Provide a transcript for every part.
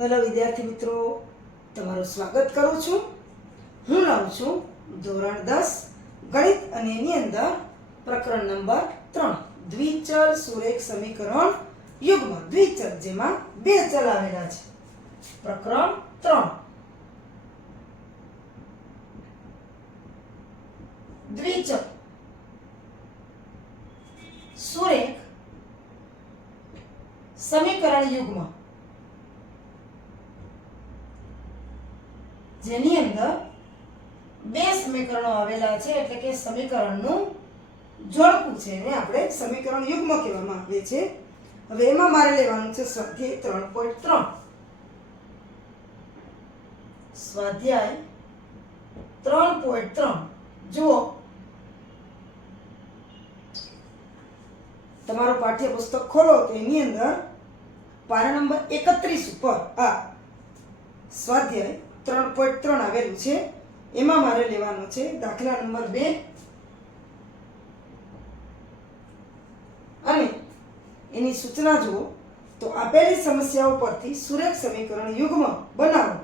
Hello વિદ્યાર્થી મિત્રો, તમારું સ્વાગત કરું છું. હું લઉં છું ધોરણ 10 ગણિત અને એની અંદર પ્રકરણ નંબર 3 દ્વિચલ સુરેખ સમીકરણ યુગ્મ દ્વિચલ, જેમાં બે ચલ આવેલા છે. પ્રકરણ 3 દ્વિચલ સુરેખ સમીકરણ યુગ્મ, જેની અંદર બે સમીકરણો આવેલા છે, એટલે કે સમીકરણનું જોડકું છે. એને આપણે સમીકરણ યુગ્મ કહેવામાં આવે છે. હવે એમાં મારે લેવાનું છે સ્વાધ્યાય 3.3. સ્વાધ્યાય 3.3 જુઓ, તમારું પાઠ્યપુસ્તક ખોલો તો એની અંદર પાના નંબર 31 ઉપર આ સ્વાધ્યાય 3.3 આવેલું છે. એમાં મારે લેવાનું છે દાખલા નંબર 2 અને એની સૂચના જુઓ તો આપેલી સમસ્યાઓ પરથી સુરેખ સમીકરણ યુગ્મ બનાવો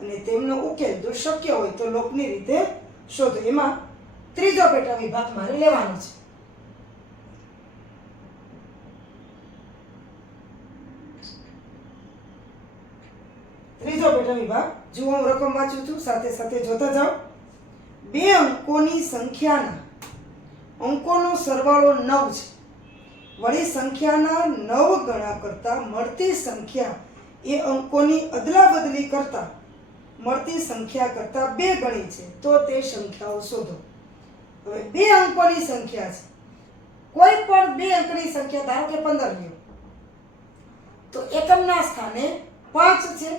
અને તેમનો ઉકેલ જો શક્ય હોય તો લોકની રીતે શોધો. એમાં ત્રીજો પેટા વિભાગ મારે લેવાનો છે. ત્રીજો પેટા વિભાગ જુઓ, હું રકમ વાંચું છું, સાથે સાથે જોતા જાઓ. બે અંકોની સંખ્યાના અંકોનો સરવાળો 9 છે. વળી સંખ્યાના 9 ગણા કરતા મળતી સંખ્યા એ અંકોની અદલા બદલી કરતા મળતી સંખ્યા કરતા 2 ગણી છે. તો તે સંખ્યાઓ શોધો. હવે બે અંકોની સંખ્યા છે, કોઈ પણ બે અંકની સંખ્યા, ધારો કે 15 લ્યો, તો એકમના સ્થાને 5 છે,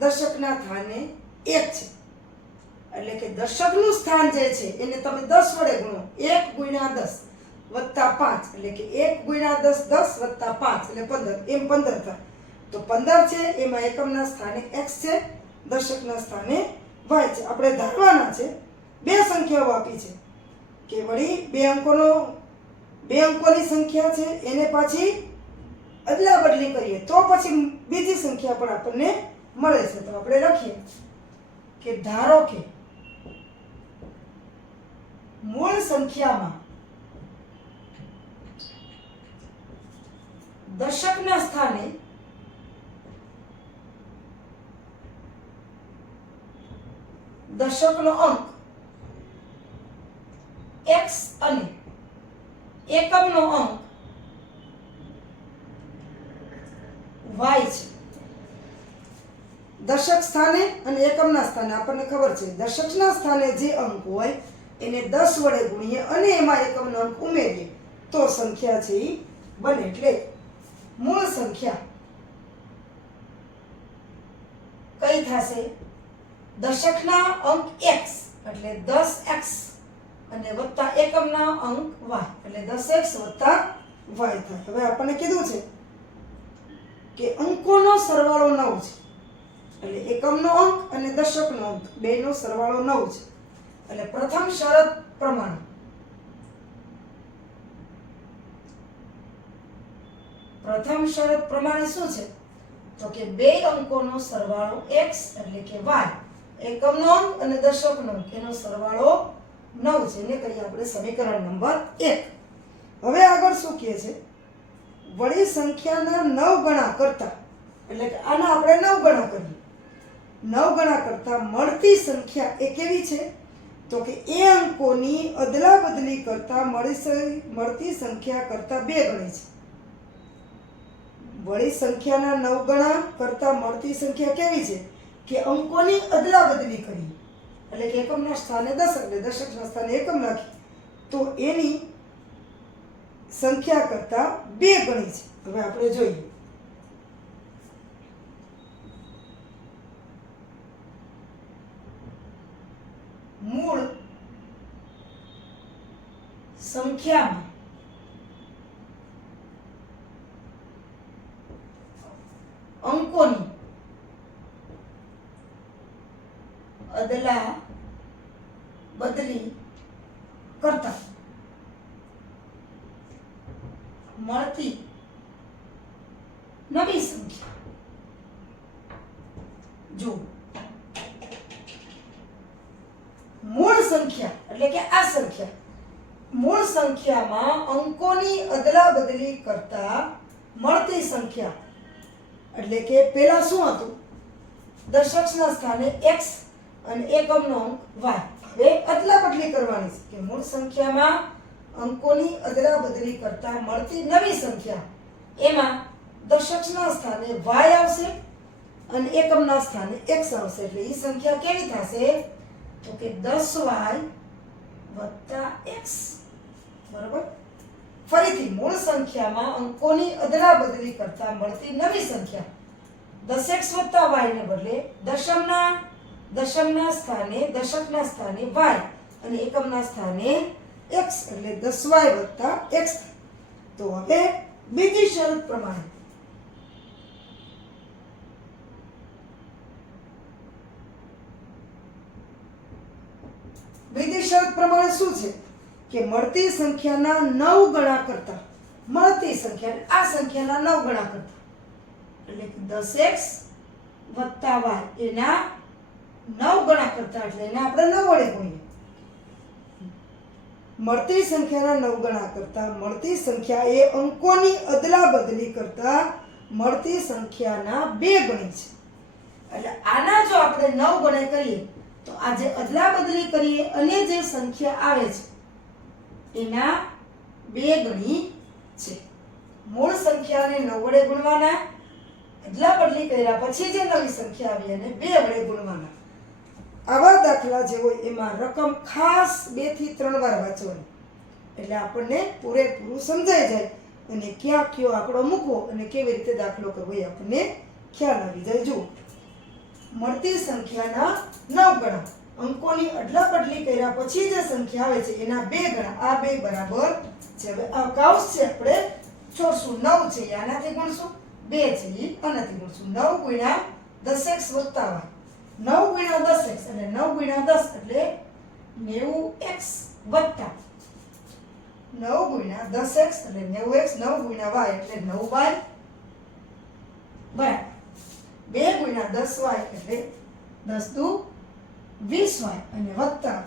દશકના સ્થાને 1 છે. એટલે કે દશકનું સ્થાન જે છે એને તમે 10 વડે ગુણો. 1 ગુણ્યા 10 વત્તા 5, એટલે કે 1 ગુણ્યા 10 10 વત્તા 5 એટલે 15, એમ 15 થાય. તો 15 છે એમાં એકમના સ્થાને x છે, દશકના સ્થાને y છે. આપણે ધારવાના છે, બે સંખ્યાઓ આપી છે કે વળી બે અંકોની સંખ્યા છે એને પાછી અદલા બદલી કરીએ તો પછી બીજી સંખ્યા પણ આપણને મળે છે. તો આપણે લખીએ કે ધારો કે મૂળ સંખ્યામાં દશકના સ્થાને દશકનો અંક x અને એકમનો અંક y છે. દશક સ્થાને અને એકમના સ્થાને આપણને ખબર છે, દશકના સ્થાને જે અંક હોય એને 10 વડે ગુણીએ અને એમાં એકમનો અંક ઉમેરીએ તો સંખ્યા છે એ બને. એટલે મૂળ સંખ્યા કઈ થશે? દશકના અંક x એટલે 10x અને વત્તા એકમના અંક y એટલે 10x વત્તા y થાય. હવે આપણને કીધું છે કે અંકોનો સરવાળો 9 છે, એટલે એકમનો અંક અને દશકનો અંક બેનો સરવાળો 9 છે. એટલે પ્રથમ શરત પ્રમાણે શું છે? તો કે બે અંકોનો સરવાળો x એટલે કે y, એકમનો અંક અને દશકનો અંક એનો સરવાળો 9 છે. એને કહીએ આપણે સમીકરણ નંબર 1. હવે આગળ શું કહે છે? વળી સંખ્યાના 9 ગણા કરતા, એટલે કે આના આપણે 9 ગણા કરીએ, 9 ગણા કરતા મળતી સંખ્યા એ કેવી છે? તો કે એ અંકોની અદલા બદલી કરતા મળતી સંખ્યા કરતા 2 ગણી છે. વળી સંખ્યાના 9 ગણા કરતા મળતી સંખ્યા કેવી છે? કે અંકોની અદલા બદલી કરી, એટલે કે એકમના સ્થાને દશક એટલે દશકના સ્થાને એકમ નાખી તો એની સંખ્યા કરતા 2 ગણી છે. હવે આપણે જોઈએ. મૂળ સંખ્યામાં અંકોની અદલા બદલી કરતા મળતી નવી સંખ્યા સંખ્યા એટલે કે આ સંખ્યા, મૂળ સંખ્યામાં અંકોની અદલા બદલી કરતા મળતી સંખ્યા એટલે કે પેલા શું હતું, દશકના સ્થાને x અને એકમનો અંક y. હવે અદલા બદલી કરવાની છે કે મૂળ સંખ્યામાં અંકોની અદલા બદલી કરતા મળતી નવી સંખ્યા, એમાં દશકના સ્થાને y આવશે અને એકમના સ્થાને x આવશે. એટલે એ સંખ્યા કેવી થશે તો કે 10y + x. બરોબર. ફરીથી મૂળ સંખ્યામાં અંકોની અદલા બદલી કરતા મળતી નવી સંખ્યા 10x + y ને બદલે દશકના સ્થાને y અને એકમના સ્થાને x એટલે 10y + x. તો હવે બીજી શરત પ્રમાણે શું છે કે મળતી સંખ્યાના 9 ગણા કરતા, મળતી સંખ્યા આ સંખ્યાના 9 ગણા કરતા એટલે કે 10x + y એના 9 ગણા કરતા, એટલે એને આપણે 9 વડે ગુણીએ. મળતી સંખ્યાના 9 ગણા કરતા મળતી સંખ્યા એ અંકોની અદલા બદલી કરતા મળતી સંખ્યાના 2 ગણી છે. એટલે આના જો આપણે 9 ગણે કરીએ તો આ જે અદલા બદલી કરીએ અને જે સંખ્યા આવે છે એના 2 ગણી છે. મૂળ સંખ્યાને 9 વડે ગુણવાના, અદલા બદલી કર્યા પછી જે નવી સંખ્યા આવી એને 2 વડે ગુણવાના. આવા દાખલા જે હોય એમાં રકમ ખાસ 2 થી 3 વાર વાંચવાની, એટલે આપણને પૂરેપૂરું સમજાઈ જાય અને ક્યાં કયો આંકડો મૂકવો અને કેવી રીતે દાખલો કરવો એ આપણને ખ્યાલ આવી જાય. જુઓ, મળતી સંખ્યાના 9 ગણા, અંકોની અદલા બદલી કર્યા પછી જે સંખ્યા આવે છે એના 2 ગણા, આ 2 બરાબર છે. હવે આ કૌંસ છે આપણે છોડશું, 9 છે આનાથી ગુણશું, 2 છે આનાથી ગુણશું. 9 × 10x + y, 9 × 10x એટલે 9 × 10 એટલે 90x વત્તા 9 × 10x એટલે 90x, 9 × y એટલે 9y બરાબર 2 × 10y એટલે 10 દુ 20y અને વત્તા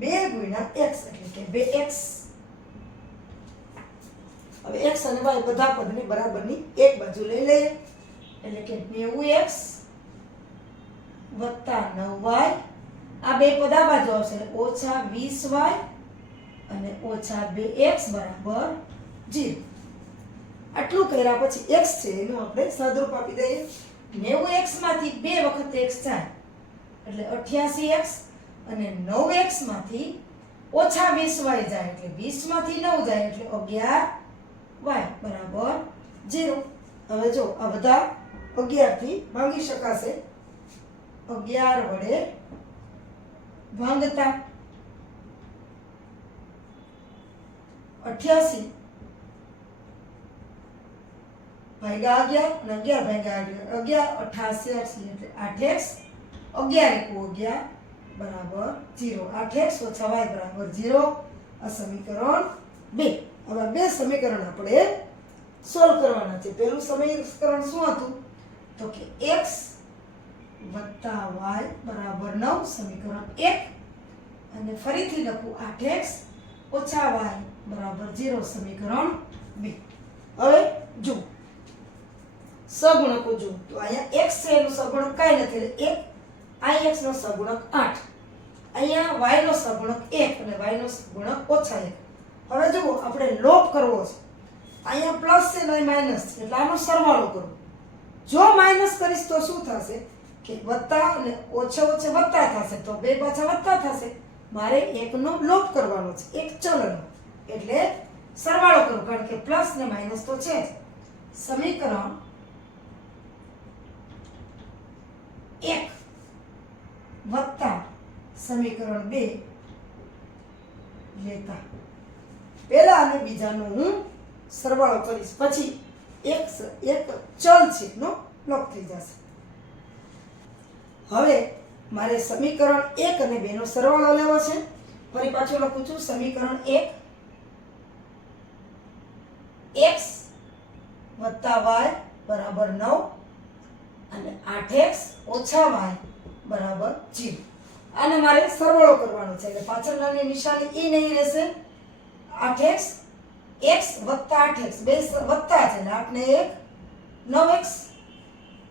2 × x એટલે કે 2x. હવે x અને y બધા પદને બરાબરની એક બાજુ લઈ લઈએ એટલે કે 90x વત્તા 9y, આ બે પદ આ બાજુ આવશે એટલે ઓછા 20y અને ઓછા 2x બરાબર 0. આટલું કર્યા પછી x છે એનું આપણે સાદુરૂપ આપી દઈએ. 90x માંથી 2 વખત x જાય એટલે 88x અને 9x માંથી ઓછા 20y જાય એટલે 20 માંથી 9 જાય એટલે 11y બરાબર 0. હવે જો આ બધા 11 થી ભાંગી શકાશે, 11 વડે ભાંગતા 88 ભાગ્યા 11 અને 11 ભાગ્યા 11 88 એટલે 8x, 11 × 11 બરાબર 0. 8x ઓછા y બરાબર 0. આ સમીકરણ 2. હવે બે સમીકરણ આપણે સોલ્વ કરવાના છે. પહેલું સમીકરણ શું હતું તો કે x વત્તા y બરાબર 9, સમીકરણ 1. અને ફરીથી લખું 8x ઓછા y બરાબર 0, સમીકરણ 2. હવે જો સગુણકો જો તો અહીંયા x છે એનો સગુણક કાંઈ નથી એટલે 1, અહીં x નો સગુણક 8, અહીંયા y નો સગુણક 1 અને y નો સગુણક ઓછા 1. હવે જુઓ આપણે લોપ કરવો છે, અહીંયા પ્લસ છે અને માઈનસ છે એટલે આનો સરવાળો કરો. જો માઈનસ કરીશ તો શું થશે કે વત્તા અને ઓછે ઓછે વત્તા થશે તો બે પાછા વત્તા થશે. મારે 1 નો લોપ કરવાનો છે, એક ચલનો, એટલે સરવાળો કરો કારણ કે પ્લસ ને માઈનસ તો છે જ. સમીકરણ 1 વત્તા સમીકરણ 2 લેતા પહેલા અને બીજાનો હું સરવાળો કરીશ, પછી એક ચલ છે નો લોપ થઈ જશે. હવે મારે સમીકરણ 1 અને 2 નો સરવાળો લેવો છે. ફરી પાછું લખું છું, સમીકરણ 1 x વત્તા y બરાબર 9 અને 8x ઓછા y બરાબર 0. આને મારે સરવાળો કરવાનો છે એટલે પાછળની નિશાની ઈ નહીં રહેશે 8x x વત્તા 8x બે વત્તા છે એટલે 8 ને 1 9x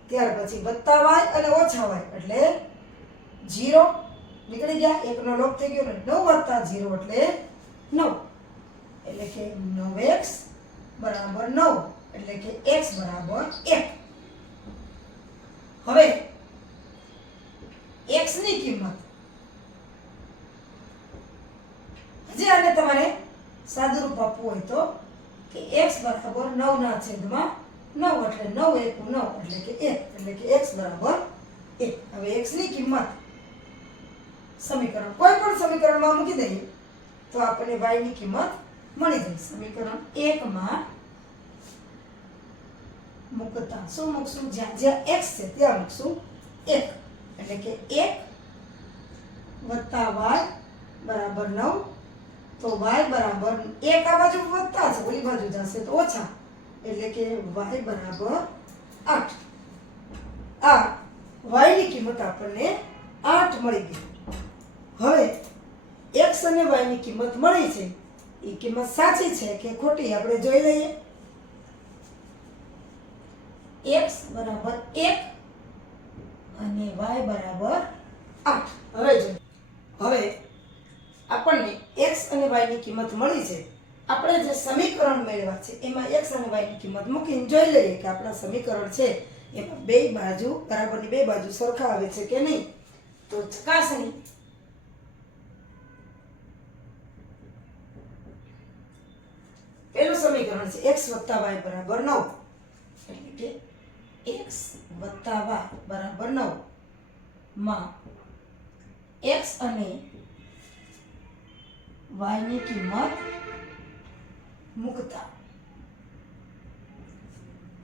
ત્યાર પછી વત્તા y અને ઓછા y એટલે 0 નીકળી ગયા 1 નો લોપ થઈ ગયો એટલે 9 વત્તા 0 એટલે 9 એટલે કે 9x બરાબર 9 એટલે કે x બરાબર 1 હવે x ની કિંમત હજી આને તમારે સાદુરૂપ આપવું હોય તો કે x બરાબર 9 ના છેદમાં 9 એટલે 9 1 9 એટલે કે 1 એટલે કે x બરાબર 1 હવે x ની કિંમત સમીકરણ કોઈ પણ સમીકરણમાં મૂકી દઈએ તો આપણને y ની કિંમત મળી જાય સમીકરણ 1 માં મૂકતા શું મૂકશું જ્યાં જ્યાં x છે ત્યાં મૂકશું 1 એટલે કે 1 વત્તા y બરાબર 9 તો y બરાબર 1 આ બાજુ વત્તા છે ઓલી બાજુ જશે તો ઓછા એટલે કે y બરાબર 8 આ y ની કિંમત આપણને 8 મળી ગઈ હવે x અને y ની કિંમત મળી છે એ કિંમત સાચી છે કે ખોટી આપણે જોઈ લઈએ x બરાબર 1 અને y બરાબર 8 હવે જો હવે આપણને x અને y ની કિંમત મળી છે આપણે જે સમીકરણ મેળવ્યા છે એમાં x અને y ની કિંમત મૂકીને જોઈ લઈએ કે આપણા સમીકરણ છે એમાં બે બાજુ બરાબરની બે બાજુ સરખા આવે છે કે નહીં તો ચકાસણી પહેલું સમીકરણ છે x + y બરાબર 9 એટલે કે x + y બરાબર 9 માં x અને y ની કિંમત મૂકતા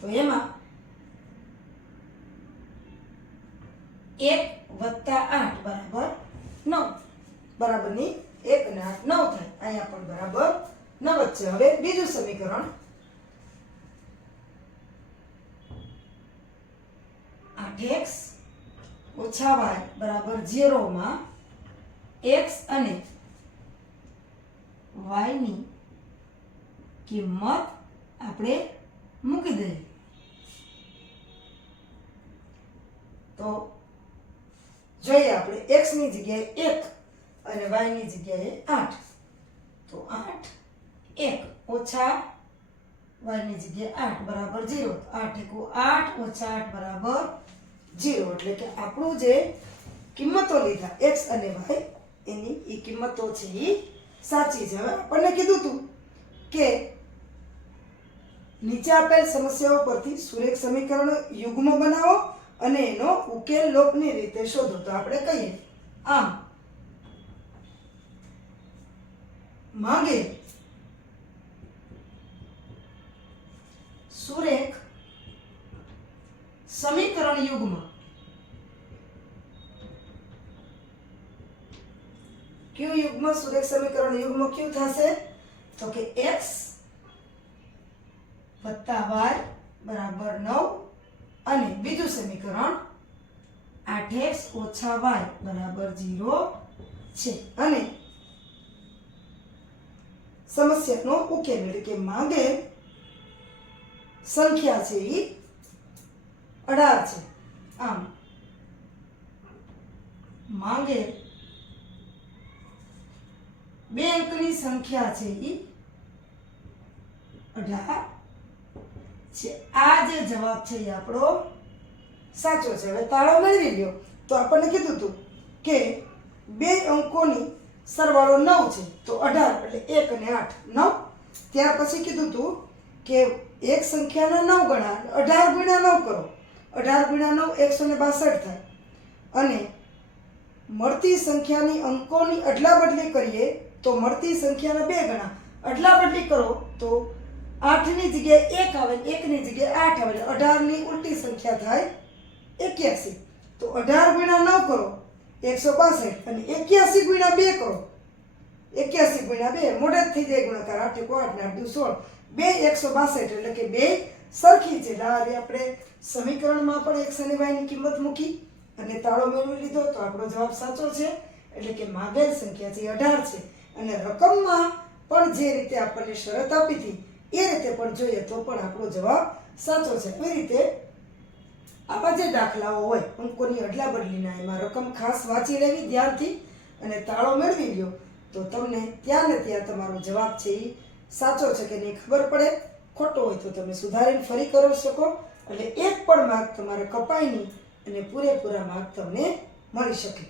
તો એમાં 1 + 8 બરાબર 9 બરાબરની 1 અને 8 9 થાય અહીંયા પણ બરાબર 9 જ છે હવે બીજું સમીકરણ 8x - y બરાબર 0 માં x અને y ની કિંમત આપણે મૂકી દઈએ તો જોઈએ આપણે x ની જગ્યાએ 1 અને y ની જગ્યાએ 8 તો 8 1 ઓછા y ની જગ્યાએ 8 બરાબર 0 8 * 8 ઓછા 8 બરાબર 0 એટલે કે આપણું જે કિંમતો લીધા x અને y એની એ કિંમતો છે એ સાચી છે હવે આપણને કીધું હતું કે નીચે આપેલ સમસ્યાઓ પરથી સુરેખ સમીકરણ યુગ્મ બનાવો અને એનો ઉકેલ લોપની રીતે શોધો તો આપણે કહીએ આમ માંગે સુરેખ સમીકરણ યુગ્મ ક્યુ યુગ્મ સુરેખ સમીકરણ યુગ્મ ક્યુ થશે તો કે x + y બરાબર 9 અને બીજું સમીકરણ 8x - y બરાબર 0 છે અને સમસ્યાનો ઉકેલ એટલે કે માંગે સંખ્યા છે એ 18 છે આમ માંગે બે અંકની સંખ્યા છે એ 18 છે આ જે જવાબ છે એ આપણો સાચો છે હવે તાળો મેળવી લ્યો તો આપણને કીધું હતું કે બે અંકોની સરવાળો 9 છે તો 18 એટલે 1 અને 8 9 ત્યાર પછી કીધું હતું કે એક સંખ્યાના 9 ગણા 18 ગુણ્યા 9 કરો 18 ગુણ્યા 9 162 થાય અને મળતી સંખ્યાની અંકોની અદલાબદલી કરીએ તો મળતી સંખ્યાના 2 ગણા અદલાબદલી કરો તો 8 ની જગ્યાએ 1 આવે 1 ની જગ્યાએ 8 આવે 18 ની ઉલટી સંખ્યા થાય 81 તો 18 ગુણ્યા 9 કરો 162 અને 81 ગુણ્યા 2 કરો 81 ગુણ્યા 2 મોઢે જ થઈ જાય ગુણાકાર 8 * 8 ને 8 * 16 બે 162 એટલે કે બે સરખી છે એટલે આપણે સમીકરણમાં પણ x અને y ની કિંમત મૂકી અને તાળો મેળવી લીધો તો આપણો જવાબ સાચો છે એટલે કે માગેલ સંખ્યા છે 18 છે અને રકમમાં પણ જે રીતે આપણને શરત આપી હતી એ રીતે પણ જોઈએ તો પણ આપણો જવાબ સાચો છે. એવી રીતે આવા જે દાખલાઓ હોય અંકોની અદલા બદલીના, એમાં રકમ ખાસ વાંચી લેવી ધ્યાનથી અને તાળો મેળવી લ્યો તો તમને ત્યાં ને ત્યાં તમારો જવાબ છે એ સાચો છે કે નહીં ખબર પડે. ખોટો હોય તો તમે સુધારીને ફરી કરી શકો એટલે એક પણ માર્ક તમારે કપાય નહીં અને પૂરેપૂરા માર્ક તમને મળી શકે.